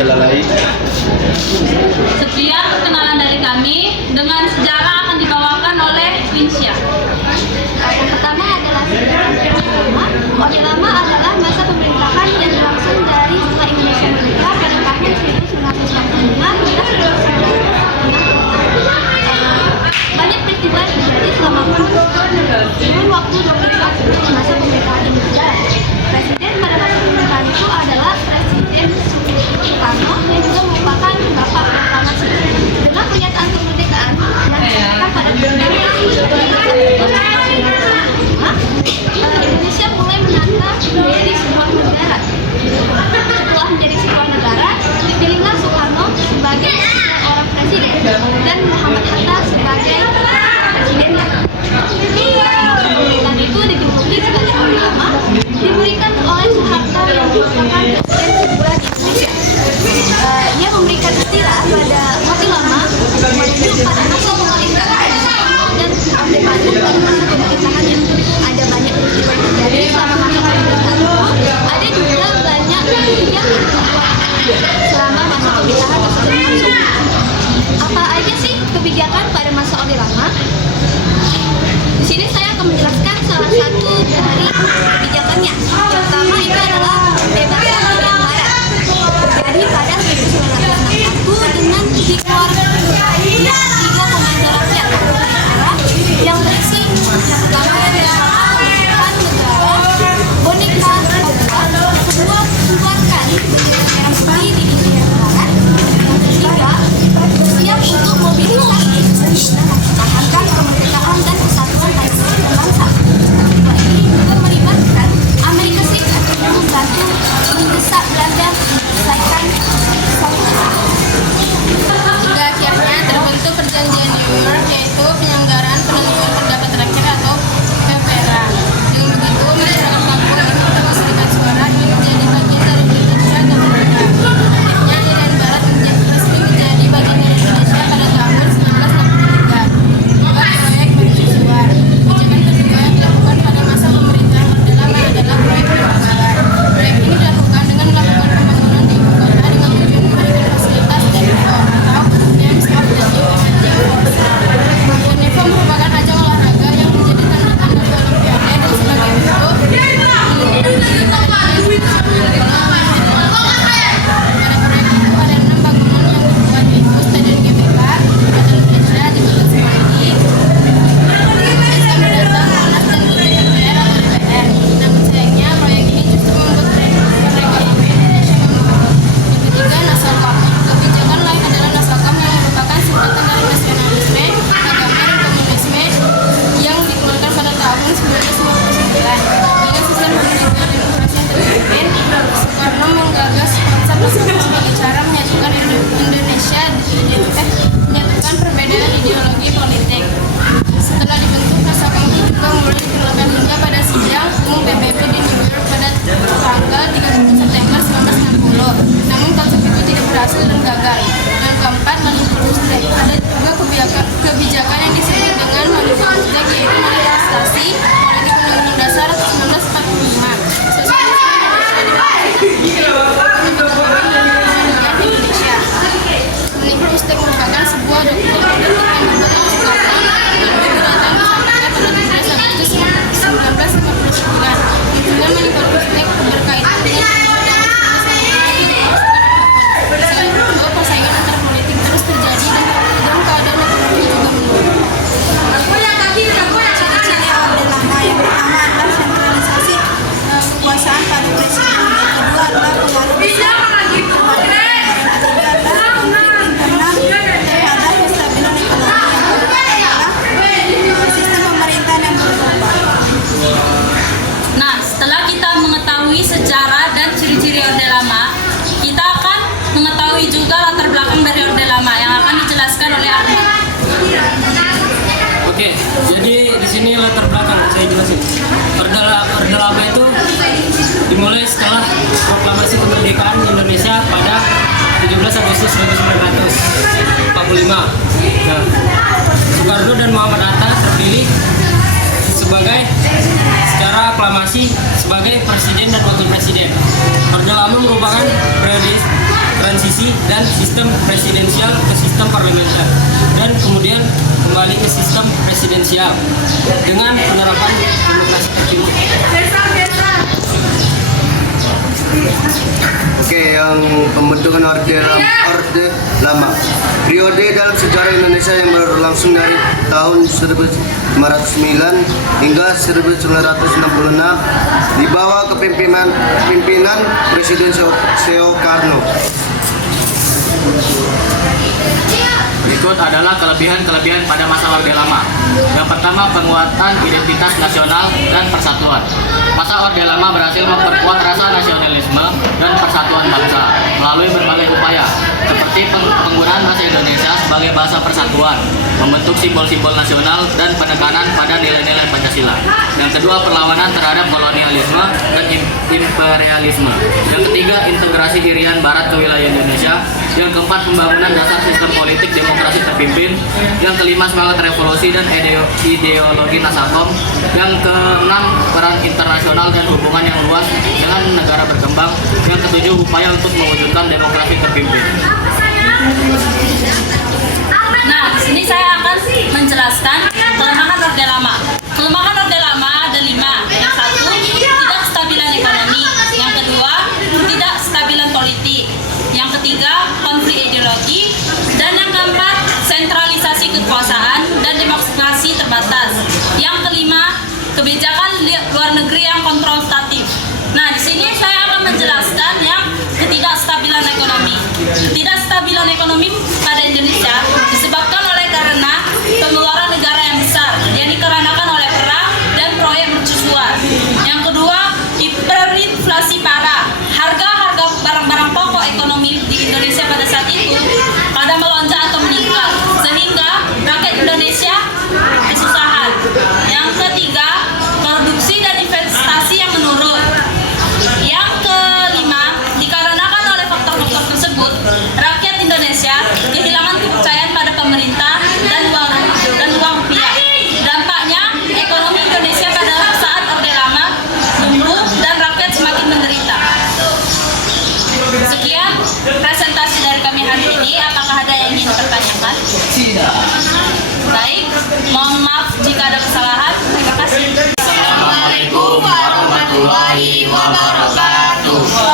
celah lain. Sekian perkenalan dari kami. Dengan sejarah akan dibawakan oleh Winsya. Yang pertama adalah Orde Lama adalah masa pemerintahan yang berlangsung dari setelah Indonesia merdeka pada tahun 1945 hingga 1960. Banyak peristiwa yang terjadi selama kurun waktu 20 tahun sebelum masa pemerintahan ini berjalan. Presiden pada masa pemerintahan itu adalah Presiden Soekarno yang juga merupakan bapak proklamasi. Dengan pernyataan kemerdekaan yang disampaikan pada Indonesia mulai menata menjadi sebuah negara. Setelah menjadi sebuah negara, dipilihlah Soekarno sebagai seorang presiden dan Muhammad Hatta sebagai presidennya. Pemerintahan itu dijuluki sebagai Orde Lama, diberikan oleh Soeharto yang merupakan presiden kedua di Indonesia. Ia memberikan istilah pada Orde Lama menuju pada masa pemerintahan dan Orde Baru pada masa pemerintahannya. Ada banyak peristiwa yang terjadi selama masa pemerintahan itu. Ada juga banyak yang dibuat selama masa pemerintahan tersebut berlangsung. Apa aja sih kebijakan pada masa Orde Lama? Di sini saya akan menjelaskan salah satu dari kebijakannya. Yang pertama itu adalah pembebasan bagian barat. Jadi pada 1961 dengan dikeluarkan 3 komando rakyat yang berisi pertama adalah pemerintahan negara, boneka Papua, kedua keluarkan merah putih di India Barat, yang ketiga siap untuk mobilisasi mempertahankan kemerdekaan dan kesatuan bangsa. Peristiwa ini juga melibatkan Amerika Serikat yang membantu mendesak Belanda menyelesaikan hingga akhirnya terbentuk Perjanjian New York, yaitu penyelenggaraan penentuan pendapat rakyat atau PPRA. Dengan begitu, masyarakat Papua itu dapat memberikan suara dan menjadi bagian dari Indonesia dan Amerika. Akhirnya Irian Barat resmi menjadi bagian dari Indonesia pada tahun 1963. Dua proyek mercusuar. Kebijakan kedua yang dilakukan pada masa pemerintahan Orde Lama adalah proyek mercusuar. Proyek ini dilakukan dengan melakukan pembangunan di ibu kota dengan tujuan memberikan fasilitas DEFO atau Games of the Unified Forces. DEFO merupakan ajang olahraga yang menjadi tanda-tanda Olimpiade dan sebagai bentuk pada proyek itu ada 6 bangunan yang dibuat, yaitu Stadion GBK, Hotel Indonesia, Jembatan Semanggi, Desa Mendatang, Monas, dan gedung DPR atau DPR. Namun sayangnya proyek ini justru membuat mereka Indonesia mundur. Yang ketiga, Nasacom. Kebijakan lain adalah Nasacom yang merupakan singkatan dari nasionalisme, agama, dan komunisme yang dikeluarkan pada tahun 1959. Dengan sistem pemerintahan demokrasi yang terpimpin, Soekarno menggagas konsep Nasacom sebagai cara menyatukan Indonesia menyatukan perbedaan ideologi politik. Setelah dibentuk, Nasacom itu juga mulai diperlakukan hingga pada sidang umum PBB di New York pada tanggal 31 September 1960. Namun konsep itu tidak berhasil dan gagal. Yang keempat, manifestek. Ada juga kebijakan yang disebut dengan manifestek, yaitu manifestasi politik Undang-Undang Dasar 1945. Indonesia. Manifestek merupakan sebuah dokumen politik yang dibuat oleh Soekarno dan didatang disampaikan pada 17 Agustus 1959. Dengan manifestek berkaitan dengan selain itu, persaingan antar politik terus terjadi dan keadaan ekonomi juga menurun. Ciri-ciri Orde Lama yang pertama adalah sentralisasi kekuasaan pada presiden. Yang kedua adalah pengaruh besar kepada yang ketiga adalah konflik internal terhadap kestabilan ekonomi. Yang keempat adalah sistem pemerintahan yang berubah. Nah, setelah kita mengetahui sejarah dan ciri-ciri Orde Lama, kita akan mengetahui juga latar belakang dari Orde Lama yang akan dijelaskan oleh Ahmad. Oke, jadi di sini latar belakang saya jelasin. Orde Lama itu dimulai setelah proklamasi kemerdekaan Indonesia pada 17 Agustus 1945. Nah, Soekarno dan Muhammad Hatta terpilih sebagai secara aklamasi sebagai presiden dan wakil presiden. Orde Lama merupakan transisi dan sistem presidensial ke sistem parlementer, dan kemudian kembali ke sistem presidensial dengan penerapan demokrasi terpimpin. Oke, yang pembentukan orde lama. Periode dalam sejarah Indonesia yang berlangsung dari tahun 1909 hingga 1966 di bawah kepemimpinan Presiden Soekarno. Berikut adalah kelebihan-kelebihan pada masa Orde Lama. Yang pertama, penguatan identitas nasional dan persatuan. Masa Orde Lama berhasil memperkuat rasa nasionalisme dan persatuan bangsa melalui berbagai upaya, seperti penggunaan bahasa Indonesia sebagai bahasa persatuan, membentuk simbol-simbol nasional, dan penekanan pada nilai-nilai Pancasila. Yang kedua, perlawanan terhadap kolonialisme dan imperialisme. Yang ketiga, integrasi Irian Barat ke wilayah Indonesia. Yang keempat, pembangunan dasar sistem politik demokrasi terpimpin. Yang kelima, semangat revolusi dan ideologi Nasakom. Yang keenam, peran internasional dan hubungan yang luas dengan negara berkembang. Yang ketujuh, upaya untuk mewujudkan demokrasi terpimpin. Nah, di sini saya akan menjelaskan kelemahan Orde Lama. Kelemahan Orde Lama ada 5. Yang satu, tidak stabilan ekonomi. Yang kedua, tidak stabilan politik. Yang ketiga, konflik ideologi. Dan yang keempat, sentralisasi kekuasaan dan demokrasi terbatas. Yang kelima, kebijakan luar negeri yang kontroltatif. Nah, di sini saya akan menjelaskan yang ketidakstabilan ekonomi. Ketidakstabilan ekonomi pada Indonesia disebabkan karena pengeluaran negara yang besar yang dikarenakan oleh perang dan proyek mercusuar. Yang kedua, hiperinflasi parah. Harga-harga barang-barang pokok ekonomi di Indonesia pada saat itu pada melonjak atau meningkat, sehingga rakyat Indonesia kesusahan. Yang ketiga, produksi dan investasi yang menurun. Yang kelima, dikarenakan oleh faktor-faktor tersebut, rakyat Indonesia kehilangan kepercayaan pada pemerintah dan uang rupiah. Dampaknya, ekonomi Indonesia pada saat Orde Lama tumbuh dan rakyat semakin menderita. Sekian presentasi dari kami hari ini. Apakah ada yang ingin dipertanyakan? Baik, mohon maaf jika ada kesalahan. Terima kasih. Assalamualaikum warahmatullahi wabarakatuh.